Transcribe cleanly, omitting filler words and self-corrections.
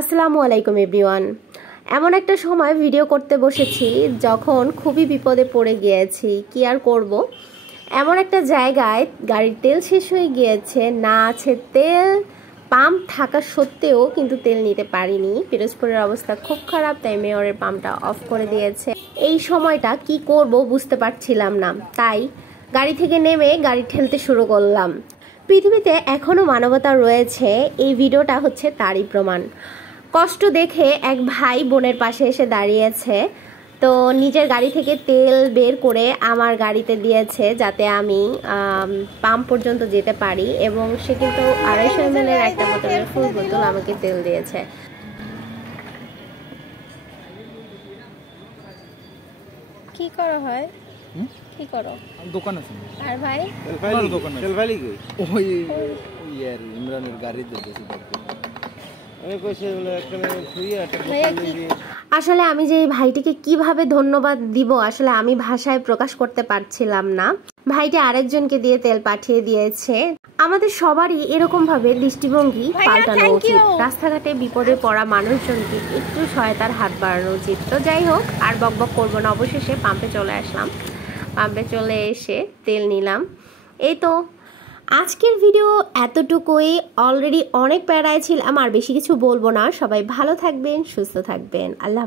আসসালামু আলাইকুম এভরিওয়ান। এমন একটা সময় ভিডিও করতে বসেছি যখন খুবই বিপদে পড়ে গিয়েছি। কি আর করব, এমন একটা জায়গায় গাড়ির তেল শেষ হয়ে গিয়েছে, না আছে তেল, পাম্প থাকা সত্ত্বেও কিন্তু তেল নিতে পারিনি। পিরোজপুরের অবস্থা খুব খারাপ, তাই মেয়রের পাম্পটা অফ করে দিয়েছে। এই সময়টা কি করব বুঝতে পারছিলাম না, তাই গাড়ি থেকে নেমে গাড়ি ঠেলতে শুরু করলাম। পৃথিবীতে এখনো মানবতা রয়েছে, এই ভিডিওটা হচ্ছে তারই প্রমাণ। কষ্ট দেখে এক ভাই বোনের পাশে এসে দাঁড়িয়েছে, তো নিজের গাড়ি থেকে তেল বের করে আমার গাড়িতে দিয়েছে যাতে আমি পাম্প পর্যন্ত যেতে পারি, এবং সে কিন্তু 250 ml একটা বোতলের ফুল বোতল আমাকে তেল দিয়েছে। কি করা হয়, কি করো? দোকান আছে আর ভাই দোকান তেল ফাইলি কই ওই ইয়ার ইমরানের গাড়ি দিতেছি আমি কইছে বলে একখানে ফ্রি একটা আসলে আমি যে এই ভাইটিকে কিভাবে ধন্যবাদ দিব আসলে আমি ভাষায় প্রকাশ করতে পারছিলাম না। ভাইটি আরেকজনকে দিয়ে তেল পাঠিয়ে দিয়েছে। আমাদের সবারই এরকম ভাবে দৃষ্টিভঙ্গি পাল্টানো উচিত। রাস্তাঘাটে বিপদে পড়া মানুষজনকে একটু সহায়তার হাত বাড়ানো উচিত। তো যাই হোক, আর বকবক করবো না, অবশেষে পাম্পে চলে আসলাম। পাম্পে চলে এসে তেল নিলাম। এই তো আজকের ভিডিও এতটুকুই। অলরেডি অনেক প্যারায় ছিলাম, আর বেশি কিছু বলবো না। সবাই ভালো থাকবেন, সুস্থ থাকবেন। আল্লাহ।